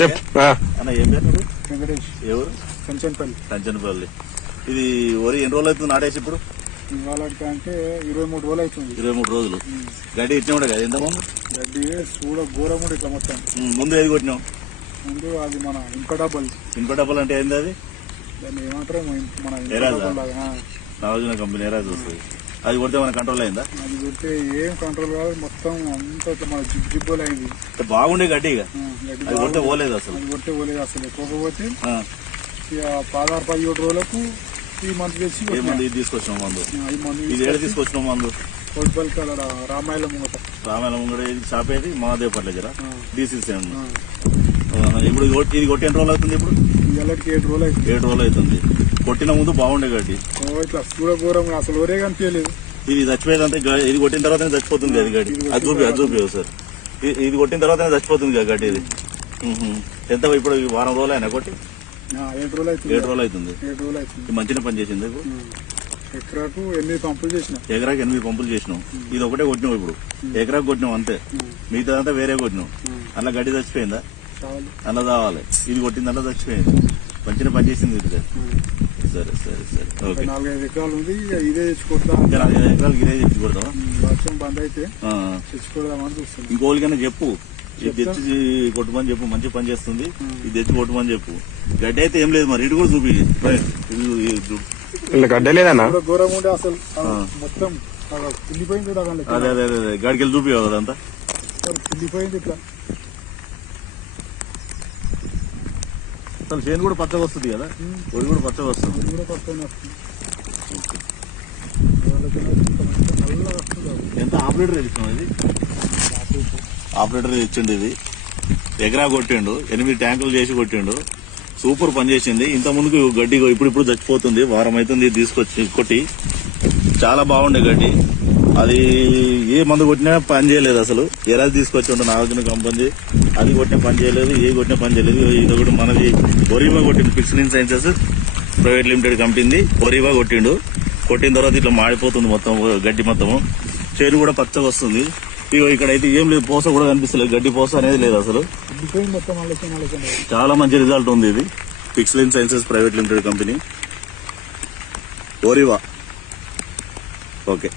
అన్న ఏం పేరు వెంకటేష్. ఎవరు? కంచనపల్లి. ఇది వరి ఎన్ని రోజులు అవుతుంది నాటేసి ఇప్పుడు? ఇవాళకి అంటే 23 రోజులు అవుతుంది. 23 రోజులు. గడ్డి ఇచ్చిన కూడా కదా ఎంత ముందు? గడ్డి చూడ ఘోరం కూడా ఇట్లా మొత్తం. ముందు ఏది కొట్టినాం? ముందు అది మన ఇంపడబల్. ఇంపడబల్ అంటే ఏంది అది? దాన్ని ఏమంటారు మన ఎరాజా? నాగార్జున కంపెనీ ఎరాజ్ వస్తుంది. అది కొడితే మన కంట్రోల్ అయిందా? అది కొడితే ఏం కంట్రోల్ కాదు, మొత్తం అంతా మన జిబ్బోలు అయింది. బాగుండే గడ్డి ఇక అది కొడితే పోలేదు అసలు. అది కొడితే పోలేదు అసలు. పోకపోతే ఇక 16-17 రోజులకు ఈ మందు తెచ్చి ఇది తీసుకొచ్చినాం మందు. ఇది ఏడు తీసుకొచ్చినాం మందు? కోట్బల్ కలర్ రామాయణ ముంగట. రామాయణ ముంగట షాప్ ఏది? మహాదేవపల్లి దగ్గర డీసీసీ. ఇప్పుడు ఇది కొట్టి ఎన్ని రోజులు అవుతుంది? ఇప్పుడు 7 రోజులు అవుతుంది. 7 రోజులు అవుతుంది. కొట్టిన ముందు బాగుండే గడ్డి ఇట్లా చూడఘోరం అసలు ఒరే కనిపించలేదు. ఇది చచ్చిపోయేదంటే ఇది కొట్టిన తర్వాతనే చచ్చిపోతుంది కదా గడ్డి. అది చూపి సార్. ఇది కొట్టిన తర్వాతనే చచ్చిపోతుంది కదా గడ్డి. ఇది ఎంత ఇప్పుడు వారం రోజులు అయినా కొట్టి? 7 రోజులు అవుతుంది. 7 రోజులు అవుతుంది. మంచిగా పని చేసింది. ఎకరాకు 8 పంపులు చేసిన. ఎకరాకి 8 పంపులు చేసినాం. ఇది ఒకటే కొట్టినాం. ఇప్పుడు ఎకరాకు కొట్టినాం అంతే. మిగతాదంతా వేరే కొట్టినాం. అలా గడ్డి చచ్చిపోయిందా? అలా కావాలి. ఇది కొట్టిందల్లా చచ్చిపోయింది. మంచిగా పని చేసింది ఇది. సరే సరే సరే ఓకే. 4-5 ఎకరాలు ఉంది. ఇదే తెచ్చుకుంటా. 4-5 ఎకరాలు ఇదే తెచ్చుకుంటాం. వర్షం బంద్ అయితే తెచ్చుకోదామని చూస్తున్నాం. ఇంకోళ్ళకైనా చెప్పు, ఇది తెచ్చి కొట్టుమని చెప్పు. మంచి పని చేస్తుంది. ఇది తెచ్చి కొట్టుమని చెప్పు. గడ్డి అయితే ఏం లేదు మరి. ఇటు కూడా చూపి. గడ్డ లేదన్నా? ఘోరం ఉండే అసలు మొత్తం పిల్లిపోయింది. అదే అదే అదే గాడికెళ్ళి చూపి అదంతా పిల్లిపోయింది ఇట్లా. అసలు చేను కూడా పచ్చగా వస్తుంది కదా. ఒడి కూడా పచ్చగా వస్తుంది. ఎంత ఆపరేటర్ ఇచ్చాం? ఇది ఆపరేటర్ ఇచ్చిండు. ఇది ఎకరా కొట్టిండు. 8 ట్యాంకులు చేసి కొట్టిండు. సూపర్ పని చేసింది. ఇంత ముందుకు గడ్డి ఇప్పుడు చచ్చిపోతుంది. వారం అవుతుంది తీసుకొచ్చి కొట్టి. చాలా బాగుండే గడ్డి. అది ఏ మందు కొట్టినా పని చేయలేదు అసలు. ఎలా తీసుకొచ్చి ఉండే నాగార్జున కంపెనీ. అది కొట్టిన పని చేయలేదు, ఏ కొట్టిన పని చేయలేదు. ఇది ఒకటి మనది ఒరివా కొట్టిండు. పిక్సిలిన్ సైన్సెస్ ప్రైవేట్ లిమిటెడ్ కంపెనీ ఒరివా కొట్టిండు. కొట్టిన తర్వాత ఇట్లా మాడిపోతుంది మొత్తం గడ్డి మొత్తము. చేను కూడా పచ్చగా వస్తుంది. ఇక్కడైతే ఏం లేదు, పోస కూడా కనిపిస్తలేదు. గడ్డి పోస అనేది లేదు అసలు. చాలా మంచి రిజల్ట్ ఉంది. ఇది పిక్సిలిన్ సైన్సెస్ ప్రైవేట్ లిమిటెడ్ కంపెనీ ఒరివా. ఓకే.